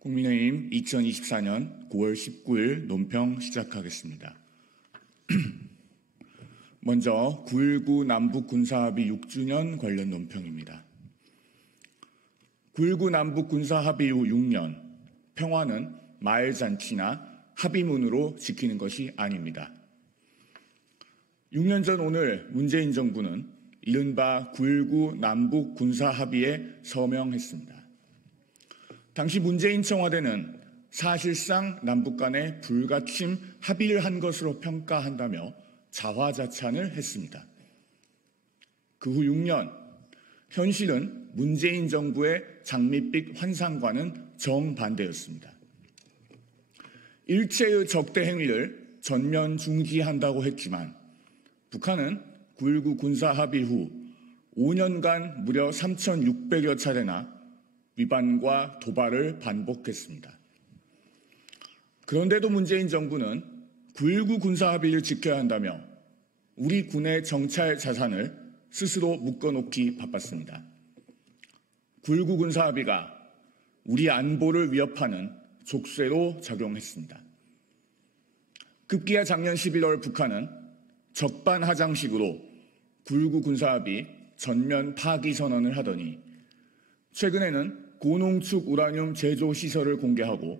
국민의힘 2024년 9월 19일 논평 시작하겠습니다. 먼저 9.19 남북 군사합의 6주년 관련 논평입니다. 9.19 남북 군사합의 이후 6년, 평화는 마을잔치나 합의문으로 지키는 것이 아닙니다. 6년 전 오늘 문재인 정부는 이른바 9.19 남북 군사합의에 서명했습니다. 당시 문재인 청와대는 사실상 남북 간에 불가침 합의를 한 것으로 평가한다며 자화자찬을 했습니다. 그 후 6년, 현실은 문재인 정부의 장밋빛 환상과는 정반대였습니다. 일체의 적대 행위를 전면 중지한다고 했지만 북한은 9.19 군사합의 후 5년간 무려 3,600여 차례나 위반과 도발을 반복했습니다. 그런데도 문재인 정부는 9.19 군사합의를 지켜야 한다며 우리 군의 정찰 자산을 스스로 묶어놓기 바빴습니다. 9.19 군사합의가 우리 안보를 위협하는 족쇄로 작용했습니다. 급기야 작년 11월 북한은 적반하장식으로 9.19 군사합의 전면 파기 선언을 하더니 최근에는 고농축 우라늄 제조 시설을 공개하고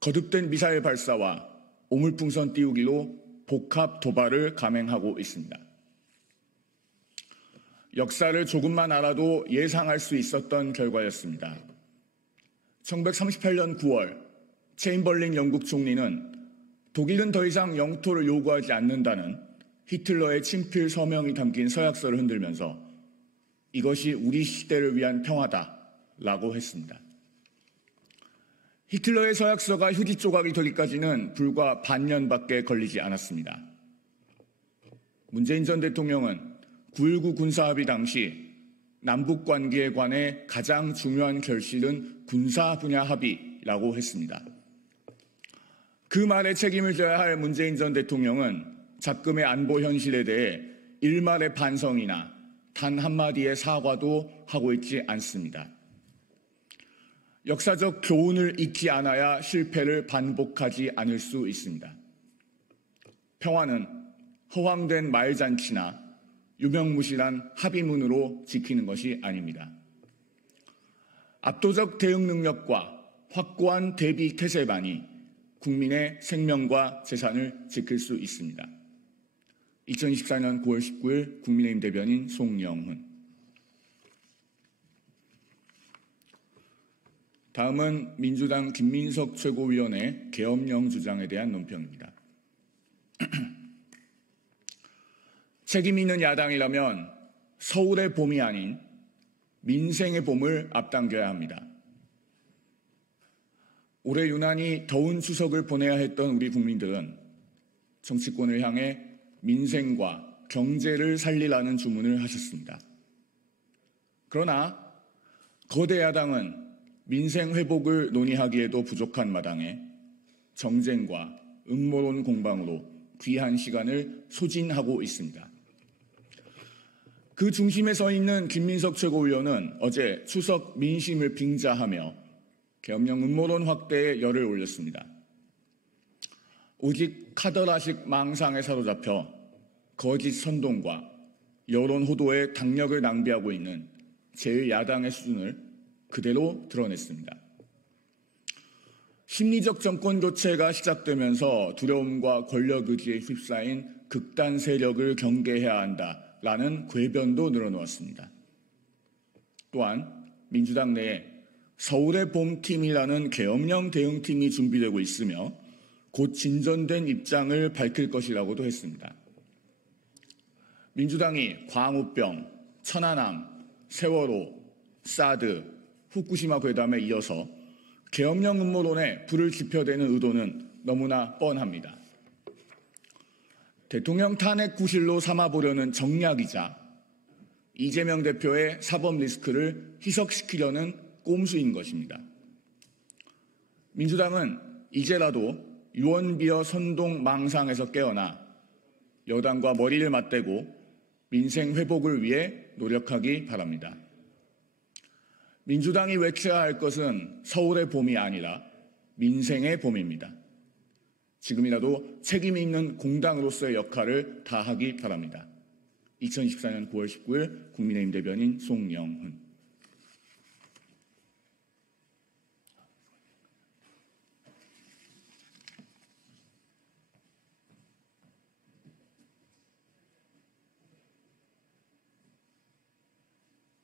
거듭된 미사일 발사와 오물풍선 띄우기로 복합 도발을 감행하고 있습니다. 역사를 조금만 알아도 예상할 수 있었던 결과였습니다. 1938년 9월 체인벌린 영국 총리는 독일은 더 이상 영토를 요구하지 않는다는 히틀러의 친필 서명이 담긴 서약서를 흔들면서 이것이 우리 시대를 위한 평화다라고 했습니다. 히틀러의 서약서가 휴지 조각이 되기까지는 불과 반년밖에 걸리지 않았습니다. 문재인 전 대통령은 9.19 군사합의 당시 남북 관계에 관해 가장 중요한 결실은 군사 분야 합의라고 했습니다. 그 말에 책임을 져야 할 문재인 전 대통령은 작금의 안보 현실에 대해 일말의 반성이나 단 한마디의 사과도 하고 있지 않습니다. 역사적 교훈을 잊지 않아야 실패를 반복하지 않을 수 있습니다. 평화는 허황된 말잔치나 유명무실한 합의문으로 지키는 것이 아닙니다. 압도적 대응 능력과 확고한 대비 태세만이 국민의 생명과 재산을 지킬 수 있습니다. 2024년 9월 19일 국민의힘 대변인 송영훈. 다음은 민주당 김민석 최고위원의 계엄령 주장에 대한 논평입니다. 책임 있는 야당이라면 서울의 봄이 아닌 민생의 봄을 앞당겨야 합니다. 올해 유난히 더운 추석을 보내야 했던 우리 국민들은 정치권을 향해 민생과 경제를 살리라는 주문을 하셨습니다. 그러나 거대 야당은 민생 회복을 논의하기에도 부족한 마당에 정쟁과 음모론 공방으로 귀한 시간을 소진하고 있습니다. 그 중심에 서 있는 김민석 최고위원은 어제 추석 민심을 빙자하며 계엄령 음모론 확대에 열을 올렸습니다. 오직 카더라식 망상에 사로잡혀 거짓 선동과 여론 호도에 당력을 낭비하고 있는 제1야당의 수준을 그대로 드러냈습니다. 심리적 정권 교체가 시작되면서 두려움과 권력 의지에 휩싸인 극단 세력을 경계해야 한다라는 궤변도 늘어놓았습니다. 또한 민주당 내에 서울의 봄팀이라는 계엄령 대응팀이 준비되고 있으며 곧 진전된 입장을 밝힐 것이라고도 했습니다. 민주당이 광우병, 천안함, 세월호, 사드, 후쿠시마 괴담에 이어서 계엄령 음모론에 불을 지펴대는 의도는 너무나 뻔합니다. 대통령 탄핵 구실로 삼아보려는 정략이자 이재명 대표의 사법 리스크를 희석시키려는 꼼수인 것입니다. 민주당은 이제라도 유언비어 선동 망상에서 깨어나 여당과 머리를 맞대고 민생 회복을 위해 노력하기 바랍니다. 민주당이 외쳐야 할 것은 서울의 봄이 아니라 민생의 봄입니다. 지금이라도 책임 있는 공당으로서의 역할을 다하기 바랍니다. 2024년 9월 19일 국민의힘 대변인 송영훈.